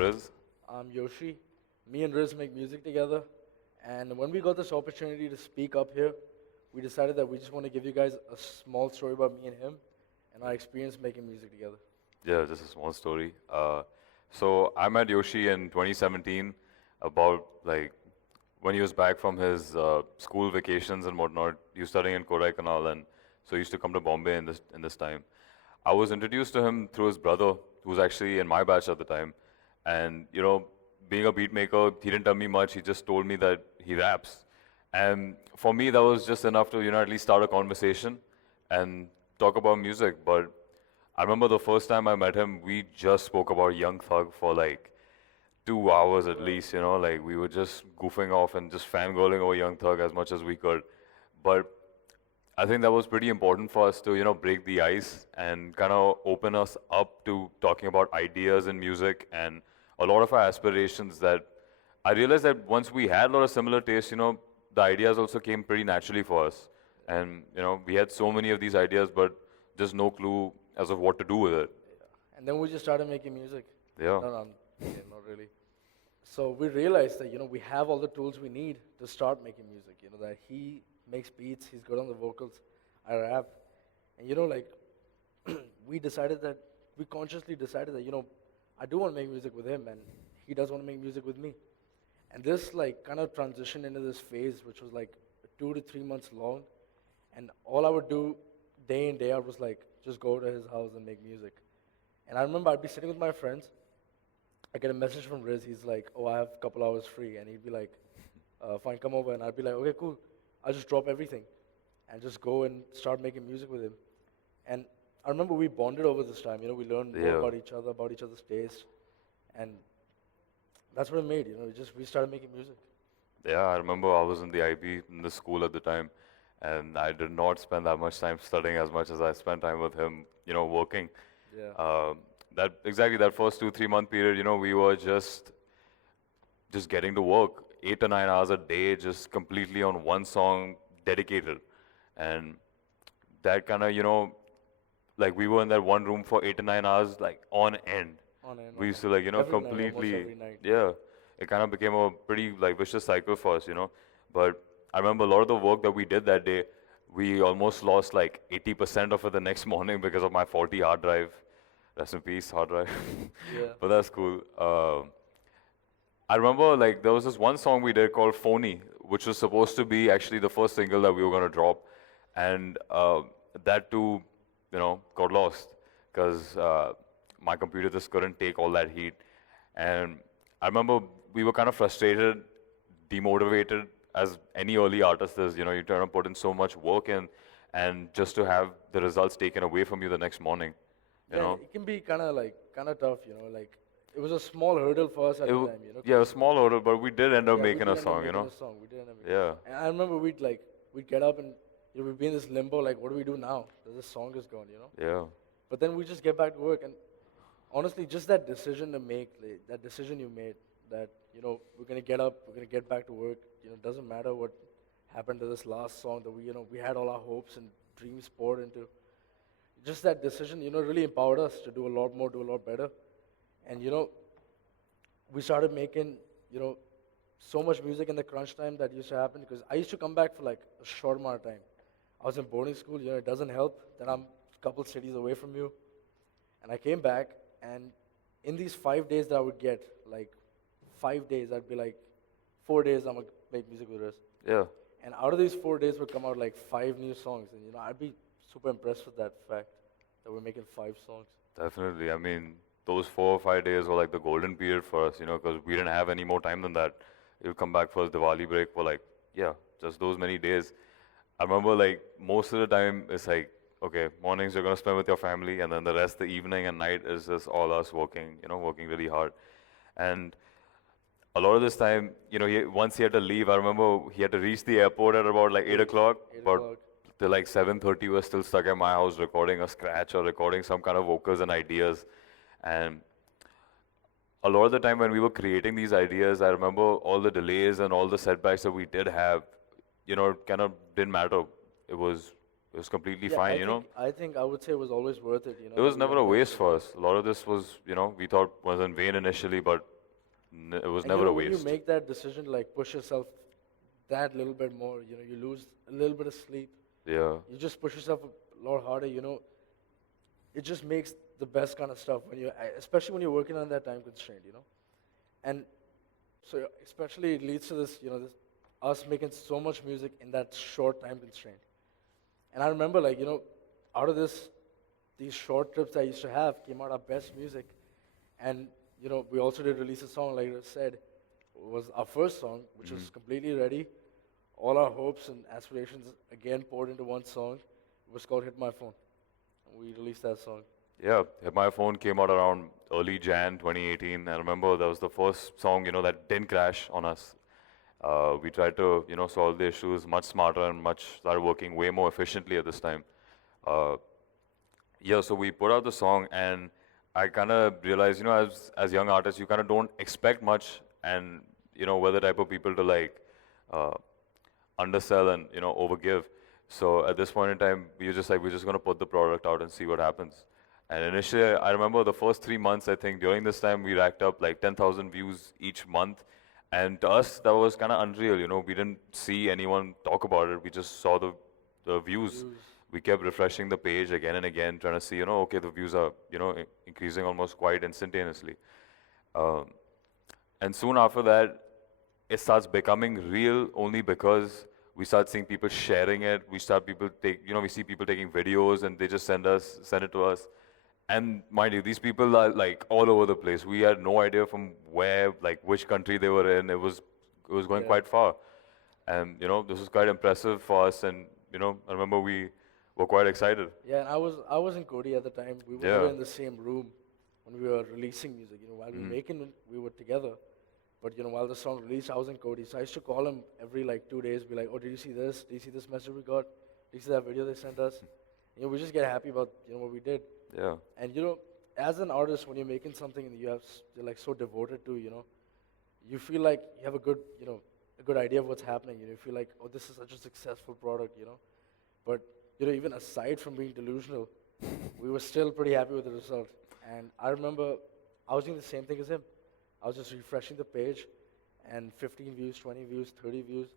Riz. I'm Yoshi. Me and Riz make music together. And when we got this opportunity to speak up here, we decided that we just want to give you guys a small story about me and him and our experience making music together. Yeah, just a small story. So I met Yoshi in 2017, about like when he was back from his school vacations and whatnot. He was studying in Kodaikanal, and so he used to come to Bombay in this time. I was introduced to him through his brother, who was actually in my batch at the time. And being a beat maker, he didn't tell me much. He just told me that he raps, and for me, that was just enough to at least start a conversation and talk about music. But I remember the first time I met him, we just spoke about Young Thug for like 2 hours at least, like we were just goofing off and just fangirling over Young Thug as much as we could. But I think that was pretty important for us to, break the ice and kind of open us up to talking about ideas in music and a lot of our aspirations that I realized that once we had a lot of similar tastes, the ideas also came pretty naturally for us. And, we had so many of these ideas, but just no clue as of what to do with it. And then we just started making music. Yeah. No, okay, not really. So we realized that, we have all the tools we need to start making music. That he makes beats, he's good on the vocals, I rap. And, we consciously decided that, I do want to make music with him and he does want to make music with me. And this like kind of transitioned into this phase which was like 2 to 3 months long. And all I would do day in, day out was like just go to his house and make music. And I remember I'd be sitting with my friends. I get a message from Riz. He's like, "Oh, I have a couple hours free," and he'd be like, "Fine, come over." And I'd be like, "Okay, cool. I'll just drop everything and just go and start making music with him." And I remember we bonded over this time. We learned more Yeah. about each other's taste, and that's what it made. We started making music. Yeah, I remember I was in the IB in the school at the time, and I did not spend that much time studying as much as I spent time with him, working. Yeah. That first 2 3 month period, we were just getting to work 8 to 9 hours a day, just completely on one song, dedicated, and that kind of like we were in that one room for 8 to 9 hours, like on end. On and We on. used to like Every night, almost completely, every night. yeah. It kind of became a pretty like vicious cycle for us, But I remember a lot of the work that we did that day, we almost lost like 80% of it the next morning because of my faulty hard drive. Rest in peace, hard drive. Yeah. But that's cool. I remember like there was this one song we did called Phony, which was supposed to be actually the first single that we were gonna drop, and that too, got lost because my computer just couldn't take all that heat. And I remember we were kind of frustrated, demotivated, as any early artist is. You're trying to put in so much work in, and just to have the results taken away from you the next morning, you Yeah, know. it can be kind of tough. Like it was a small hurdle for us at It the w- time. yeah, a small order, but we did end up Yeah, we making did a end up song, making a song. We did end up making a Yeah, song. And I remember we'd get up and we'd be in this limbo, like, what do we do now? This song is gone. yeah, But then we just get back to work, and honestly, just that decision to make, like, that decision you made, that we're gonna get up, we're gonna get back to work. Doesn't matter what happened to this last song that we had all our hopes and dreams poured into. Just that decision, really empowered us to do a lot more, do a lot better, and we started making, so much music in the crunch time that used to happen because I used to come back for like a short amount of time. I was in boarding school, it doesn't help that I'm a couple cities away from you. And I came back, and in these 5 days that I would get, like 5 days, I'd be like, 4 days I'm gonna make music with Riz. yeah. And out of these 4 days would come out like 5 new songs. And I'd be super impressed with that fact that we're making 5 songs. Definitely. I mean, those 4 or 5 days were like the golden period for us, because we didn't have any more time than that. You come back for the Diwali break for like, yeah, just those many days. I remember like most of the time it's like, okay, mornings you're gonna spend with your family, and then the rest, the evening and night is just all us working, working really hard. And a lot of this time, once he had to leave, I remember he had to reach the airport at about like 8 o'clock, 8 o'clock. but till like 7:30 we're still stuck at my house recording a scratch or recording some kind of vocals and ideas. And a lot of the time when we were creating these ideas, I remember all the delays and all the setbacks that we did have, it kind of didn't matter. It was it was completely Yeah, fine, you know. I think I would say it was always worth it. You know, It was we never went a back waste to for work. us. A lot of this was, you know, we thought was in vain initially, but it was And you never know, a when you waste. make that decision, to, like push yourself that little bit more, you know, you lose a little bit of sleep. Yeah, You just push yourself a lot harder. You know, it just makes the best kind of stuff when you, especially when you're working on that time constraint. You know, and so especially it leads to this, you know, this us making so much music in that short time constraint. And I remember, like, you know, out of these short trips I used to have came out our best music. And, you know, we also did release a song, like I said, was our first song, which was completely ready. All our hopes and aspirations again poured into one song. It was called Hit My Phone. And we released that song. yeah. My phone came out around early Jan 2018. I remember that was the first song, you know, that didn't crash on us. We tried to, you know, solve the issues much smarter and started working way more efficiently at this time. Uh, Yeah, so we put out the song, and I kind of realized, you know, as young artists, you kind of don't expect much, and you know, we're the type of people to like uh, undersell and you know overgive. So at this point in time, we were just like we're just gonna put the product out and see what happens. And initially, I remember the first 3 months. I think during this time, we racked up like 10,000 views each month, and to us, that was kind of unreal. You know, we didn't see anyone talk about it. We just saw the views. Views. We kept refreshing the page again and again, trying to see, you know, okay, the views are, you know, increasing almost quite instantaneously. Um, and soon after that, it starts becoming real only because we start seeing people sharing it. We start people take, you know, we see people taking videos and they just send it to us. And mind you, these people are like all over the place. We had no idea from where, like which country they were in. It was going Yeah. quite far. And, you know, this was quite impressive for us. And, you know, I remember we were quite excited. Yeah, and I was in Cody at the time. We were never Yeah. in the same room when we were releasing music. You know, while we were making it, we were together. But you know, while the song released, I was in Cody. So I used to call him every like 2 days, be like, "Oh, did you see this? Did you see this message we got? Did you see that video they sent us?" You know, we just get happy about what we did. Yeah. And you know, as an artist, when you're making something and you're like so devoted to, you feel like you have a good idea of what's happening. You know, you feel like, oh, this is such a successful product. You know, but you know, even aside from being delusional, we were still pretty happy with the result. And I remember I was doing the same thing as him. I was just refreshing the page, and 15 views, 20 views, 30 views.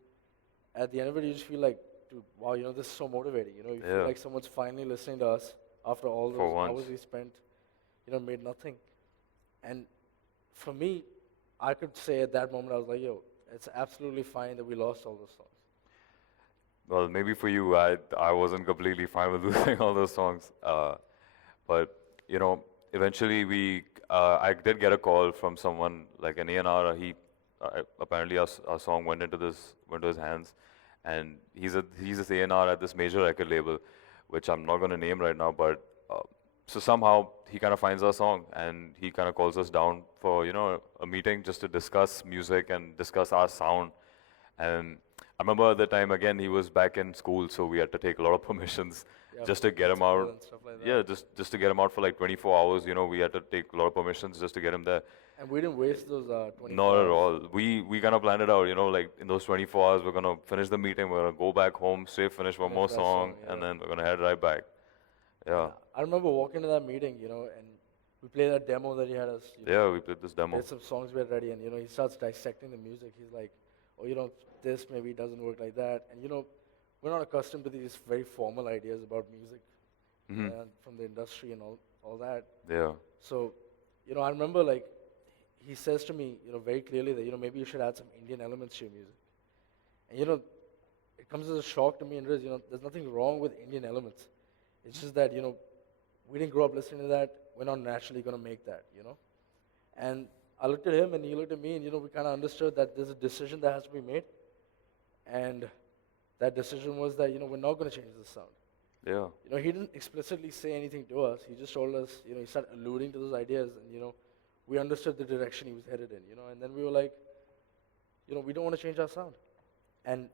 At the end of it, you just feel like, dude, wow, you know, this is so motivating. You know, you feel Yeah. like someone's finally listening to us after all For those once. hours we spent, made nothing. And for me, I could say at that moment, I was like, yo, it's absolutely fine that we lost all those songs. Well, maybe for you, I wasn't completely fine with losing all those songs. But you know, eventually I did get a call from someone like an A&R. He apparently our song went to his hands, and he's this A&R at this major record label, which I'm not going to name right now. But so somehow he kind of finds our song, and he kind of calls us down for a meeting just to discuss music and discuss our sound. And I remember at the time again he was back in school, so we had to take a lot of permissions Yeah, just to get him principal out. and stuff like that. Yeah, just to get him out for like 24 hours. You know, we had to take a lot of permissions just to get him there. And we didn't waste those 24 Not at hours. all. We kind of planned it out. You know, like in those 24 hours, we're gonna finish the meeting. We're gonna go back home, straight finish one Finish more that song, song, and yeah. then we're gonna head right back. Yeah, I remember walking to that meeting, and we played that demo that he had us. yeah. We played this demo. There's some songs we had ready, and he starts dissecting the music. He's like, "Oh, this maybe doesn't work like that." And we're not accustomed to these very formal ideas about music and from the industry and all that. Yeah, So, I remember like he says to me, very clearly that maybe you should add some Indian elements to your music. And it comes as a shock to me and Riz, there's nothing wrong with Indian elements. It's just that we didn't grow up listening to that. We're not naturally gonna make that. And I looked at him and he looked at me, and we kind of understood that there's a decision that has to be made, and that decision was that we're not gonna change the sound. yeah, He didn't explicitly say anything to us. He just told us, he started alluding to those ideas, and we understood the direction he was headed in. And then we were like, we don't want to change our sound, and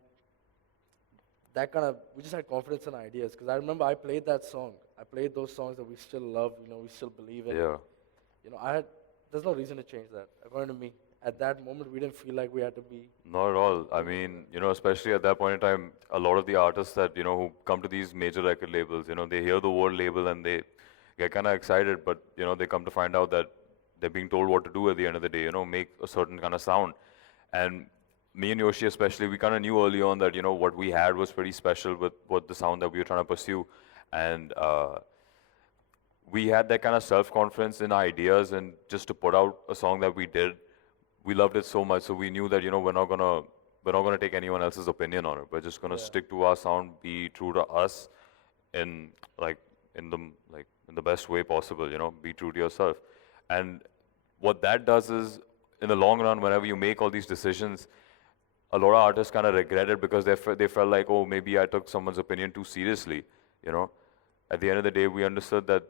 that we just had confidence in our ideas. Because I remember I played that song. I played those songs that we still love. We still believe in. yeah. There's no reason to change that, according to me. at that moment we didn't feel like we had to be. Not at all. I mean, especially at that point in time, a lot of the artists that, who come to these major record labels, they hear the word label and they get kind of excited, but, they come to find out that they're being told what to do at the end of the day, make a certain kind of sound. And me and Yoshi especially, we kind of knew early on that, what we had was pretty special with what the sound that we were trying to pursue. And we had that kind of self-confidence in our ideas, and just to put out a song that we did, we loved it so much, so we knew that we're not gonna take anyone else's opinion on it. We're just gonna stick to our sound, be true to us, in the best way possible. Be true to yourself. And what that does is, in the long run, whenever you make all these decisions, a lot of artists kind of regret it because they felt like, oh, maybe I took someone's opinion too seriously. At the end of the day, we understood that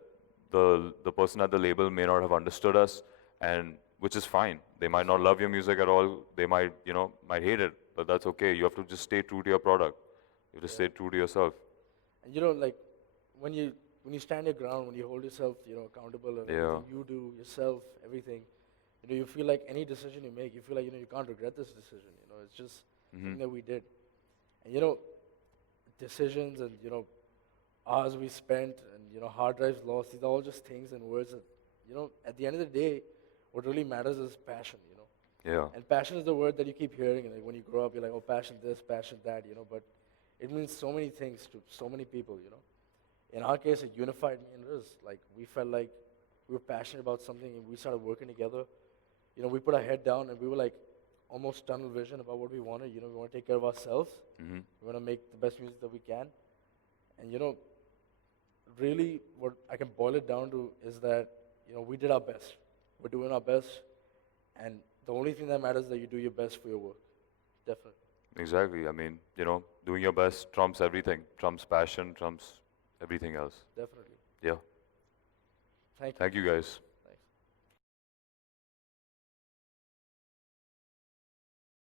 the person at the label may not have understood us, and which is fine. They might not love your music at all. They might, might hate it, but that's okay. You have to just stay true to your product. You have to stay true to yourself. And like when you stand your ground, when you hold yourself, accountable and everything you do yourself, everything, you feel like any decision you make, you feel like you can't regret this decision. It's just something that we did. And decisions and hours we spent and hard drives lost. These are all just things and words that at the end of the day, what really matters is passion. Yeah. And passion is the word that you keep hearing. And like when you grow up, you're like, oh, passion this, passion that. But it means so many things to so many people. In our case, it unified me and Riz. Like we felt like we were passionate about something, and we started working together. We put our head down, and we were like almost tunnel vision about what we wanted. We want to take care of ourselves. Mm-hmm. We want to make the best music that we can. And really, what I can boil it down to is that we did our best. We're doing our best, and the only thing that matters is that you do your best for your work. Definitely. Exactly. I mean, doing your best trumps everything. Trumps passion, trumps everything else. Definitely. Yeah. Thank you. Thank you, guys.